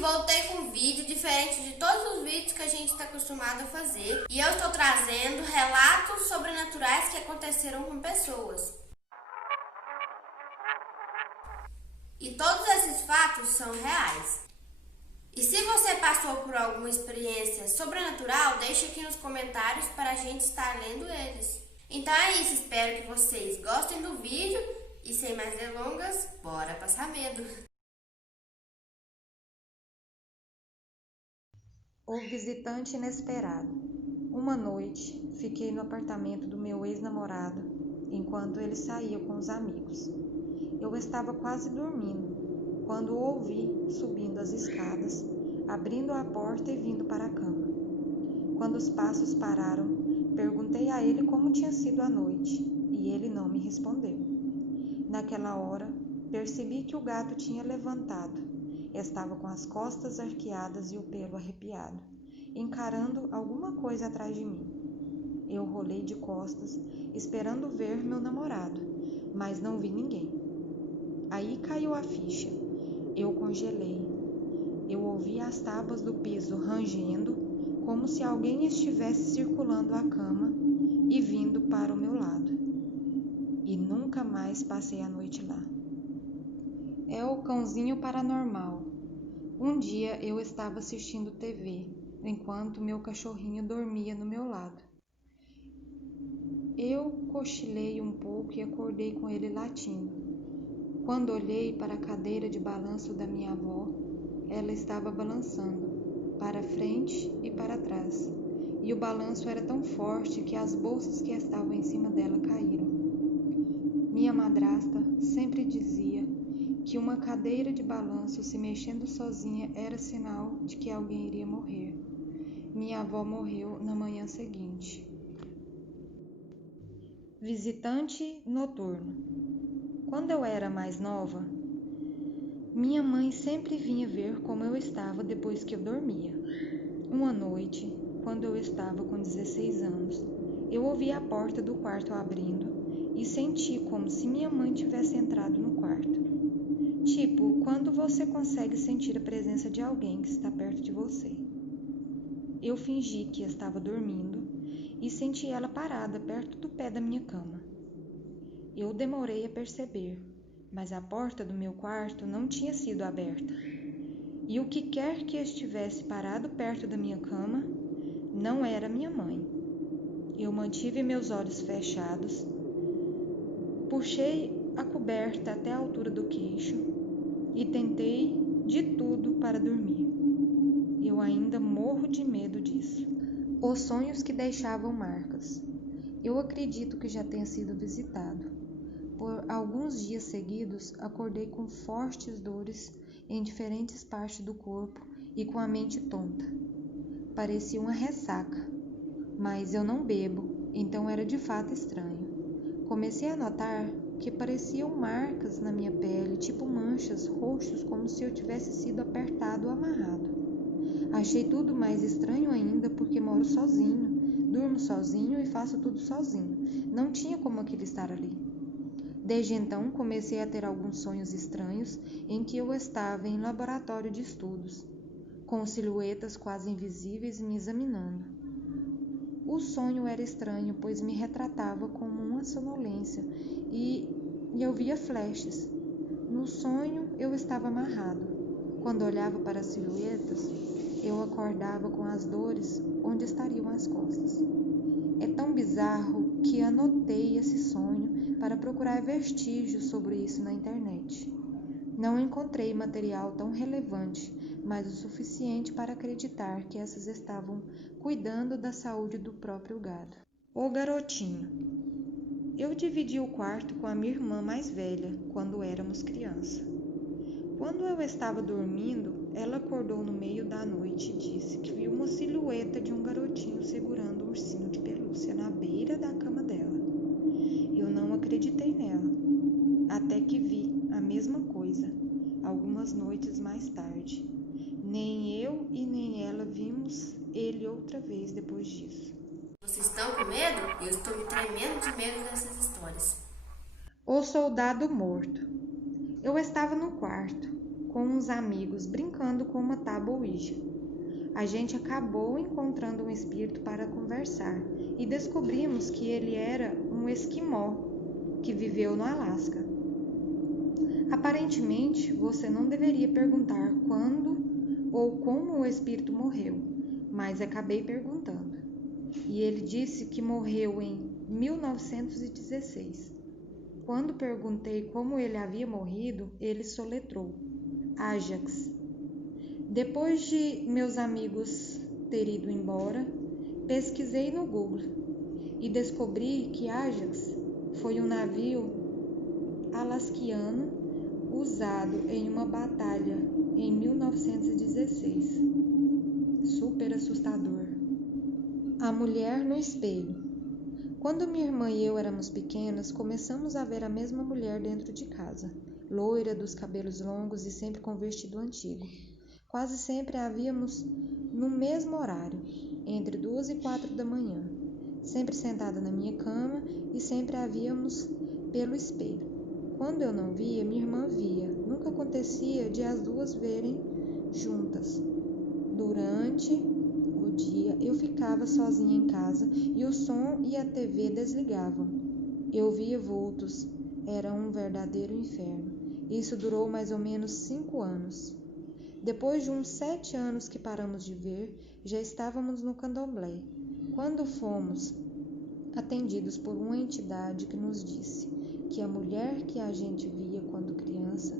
voltei com um vídeo diferente de todos os vídeos que a gente está acostumado a fazer. E eu estou trazendo relatos sobrenaturais que aconteceram com pessoas. E todos esses fatos são reais. E se você passou por alguma experiência sobrenatural, deixe aqui nos comentários para a gente estar lendo eles. Então é isso, espero que vocês gostem do vídeo e sem mais delongas, bora passar medo. O visitante inesperado. Uma noite, fiquei no apartamento do meu ex-namorado, enquanto ele saía com os amigos. Eu estava quase dormindo, quando o ouvi subindo as escadas, abrindo a porta e vindo para a cama. Quando os passos pararam, perguntei a ele como tinha sido a noite, e ele não me respondeu. Naquela hora, percebi que o gato tinha levantado. Estava com as costas arqueadas e o pelo arrepiado, encarando alguma coisa atrás de mim. Eu rolei de costas, esperando ver meu namorado, mas não vi ninguém. Aí caiu a ficha. Eu congelei. Eu ouvi as tábuas do piso rangendo, como se alguém estivesse circulando a cama e vindo para o meu lado. E nunca mais passei a noite lá. É o cãozinho paranormal. Um dia eu estava assistindo TV, enquanto meu cachorrinho dormia no meu lado. Eu cochilei um pouco e acordei com ele latindo. Quando olhei para a cadeira de balanço da minha avó, ela estava balançando, para frente e para trás, e o balanço era tão forte que as bolsas que estavam em cima dela caíram. Minha madrasta sempre dizia que uma cadeira de balanço se mexendo sozinha era sinal de que alguém iria morrer. Minha avó morreu na manhã seguinte. Visitante noturno. Quando eu era mais nova, minha mãe sempre vinha ver como eu estava depois que eu dormia. Uma noite, quando eu estava com 16 anos, eu ouvi a porta do quarto abrindo e senti como se minha mãe tivesse entrado no quarto. Tipo, quando você consegue sentir a presença de alguém que está perto de você. Eu fingi que estava dormindo e senti ela parada perto do pé da minha cama. Eu demorei a perceber, mas a porta do meu quarto não tinha sido aberta. E o que quer que estivesse parado perto da minha cama, não era minha mãe. Eu mantive meus olhos fechados, puxei a coberta até a altura do queixo e tentei de tudo para dormir. Eu ainda morro de medo disso. Os sonhos que deixavam marcas. Eu acredito que já tenha sido visitado. Por alguns dias seguidos, acordei com fortes dores em diferentes partes do corpo e com a mente tonta. Parecia uma ressaca, mas eu não bebo, então era de fato estranho. Comecei a notar que pareciam marcas na minha pele, tipo manchas roxas, como se eu tivesse sido apertado ou amarrado. Achei tudo mais estranho ainda porque moro sozinho, durmo sozinho e faço tudo sozinho. Não tinha como aquilo estar ali. Desde então, comecei a ter alguns sonhos estranhos em que eu estava em laboratório de estudos, com silhuetas quase invisíveis me examinando. O sonho era estranho, pois me retratava como uma sonolência e eu via flashes. No sonho, eu estava amarrado. Quando olhava para as silhuetas, eu acordava com as dores onde estariam as costas. É tão bizarro que anotei esse sonho para procurar vestígios sobre isso na internet. Não encontrei material tão relevante, mas o suficiente para acreditar que essas estavam cuidando da saúde do próprio gado. O garotinho. Eu dividi o quarto com a minha irmã mais velha quando éramos criança. Quando eu estava dormindo, ela acordou no meio da noite e disse que viu uma silhueta de um garotinho segurando um ursinho de pelúcia na beira da cama dela. Eu não acreditei nela, até que vi a mesma coisa, algumas noites mais tarde. Nem eu e nem ela vimos ele outra vez depois disso. Vocês estão com medo? Eu estou me tremendo de medo dessas histórias. O soldado morto. Eu estava no quarto. com uns amigos brincando com uma tábua Ouija. A gente acabou encontrando um espírito para conversar e descobrimos que ele era um esquimó que viveu no Alasca. Aparentemente, você não deveria perguntar quando ou como o espírito morreu, mas acabei perguntando. E ele disse que morreu em 1916. Quando perguntei como ele havia morrido, ele soletrou: Ajax. Depois de meus amigos terem ido embora, pesquisei no Google e descobri que Ajax foi um navio alasquiano usado em uma batalha em 1916. Super assustador. A mulher no espelho. Quando minha irmã e eu éramos pequenas, começamos a ver a mesma mulher dentro de casa, loira, dos cabelos longos e sempre com vestido antigo. Quase sempre a víamos no mesmo horário, entre 2 e 4 da manhã, sempre sentada na minha cama e sempre a víamos pelo espelho. Quando eu não via, minha irmã via. Nunca acontecia de as duas verem juntas. Durante o dia, eu ficava sozinha em casa e o som e a TV desligavam. Eu via vultos. Era um verdadeiro inferno. Isso durou mais ou menos 5 anos. Depois de uns 7 anos que paramos de ver, já estávamos no candomblé, quando fomos atendidos por uma entidade que nos disse que a mulher que a gente via quando criança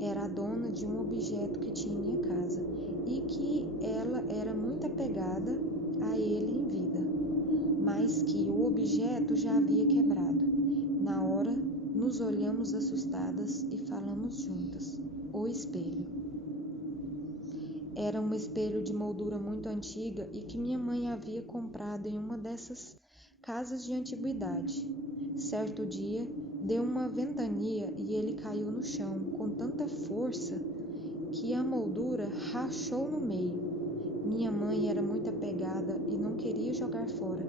era a dona de um objeto que tinha em minha casa e que ela era muito apegada a ele em vida, mas que o objeto já havia quebrado. Na hora, nos olhamos assustadas e falamos juntas: o espelho. Era um espelho de moldura muito antiga e que minha mãe havia comprado em uma dessas casas de antiguidade. Certo dia, deu uma ventania e ele caiu no chão com tanta força que a moldura rachou no meio. Minha mãe era muito apegada e não queria jogar fora.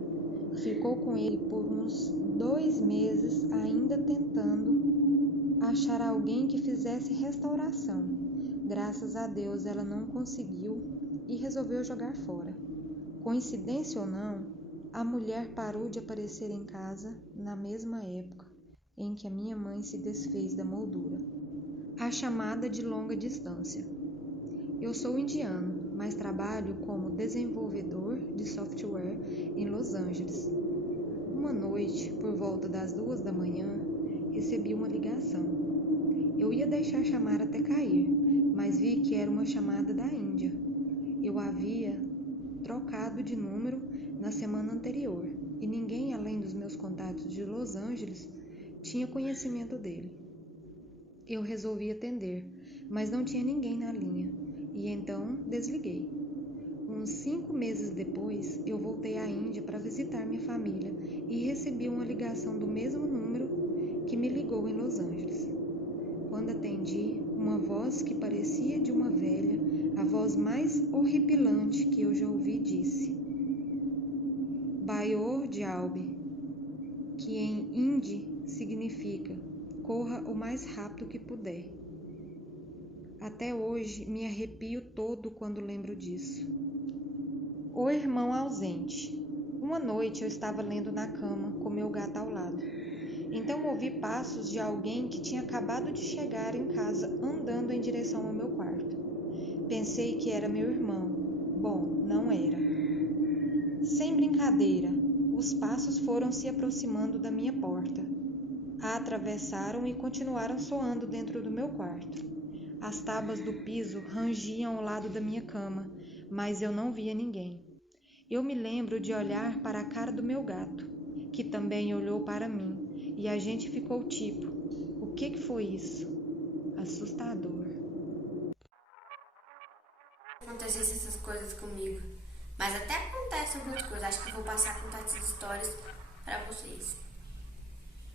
Ficou com ele por uns 2 meses, ainda tentando achar alguém que fizesse restauração. Graças a Deus ela não conseguiu e resolveu jogar fora. Coincidência ou não, a mulher parou de aparecer em casa na mesma época em que a minha mãe se desfez da moldura. A chamada de longa distância. Eu sou indiano, mas trabalho como desenvolvedor de software em Los Angeles. Uma noite, por volta das 2 da manhã, recebi uma ligação. Eu ia deixar chamar até cair, mas vi que era uma chamada da Índia. Eu havia trocado de número na semana anterior e ninguém além dos meus contatos de Los Angeles tinha conhecimento dele. Eu resolvi atender, mas não tinha ninguém na linha e então desliguei. Uns 5 meses depois, eu voltei à Índia para visitar minha família e recebi uma ligação do mesmo número que me ligou em Los Angeles. Quando atendi, uma voz que parecia de uma velha, a voz mais horripilante que eu já ouvi, disse: Bayor Jalbi, que em hindi significa corra o mais rápido que puder. Até hoje me arrepio todo quando lembro disso. O irmão ausente. Uma noite eu estava lendo na cama com meu gato ao lado. Então ouvi passos de alguém que tinha acabado de chegar em casa andando em direção ao meu quarto. Pensei que era meu irmão. Bom, não era. Sem brincadeira, os passos foram se aproximando da minha porta. A atravessaram e continuaram soando dentro do meu quarto. As tábuas do piso rangiam ao lado da minha cama, mas eu não via ninguém. Eu me lembro de olhar para a cara do meu gato, que também olhou para mim. E a gente ficou tipo, o que foi isso? Assustador. Acontecessem essas coisas comigo. Mas até acontecem algumas coisas. Acho que eu vou passar a contar essas histórias para vocês.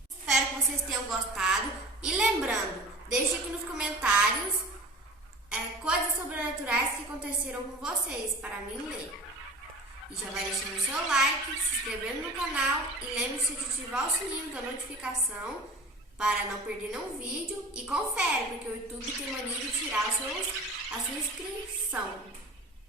Espero que vocês tenham gostado. E lembrando, deixe aqui nos comentários coisas sobrenaturais que aconteceram com vocês para mim ler. E já vai deixando o seu like, se inscrevendo no canal e lembre-se de ativar o sininho da notificação para não perder nenhum vídeo. E confere, porque o YouTube tem mania de tirar os a sua inscrição.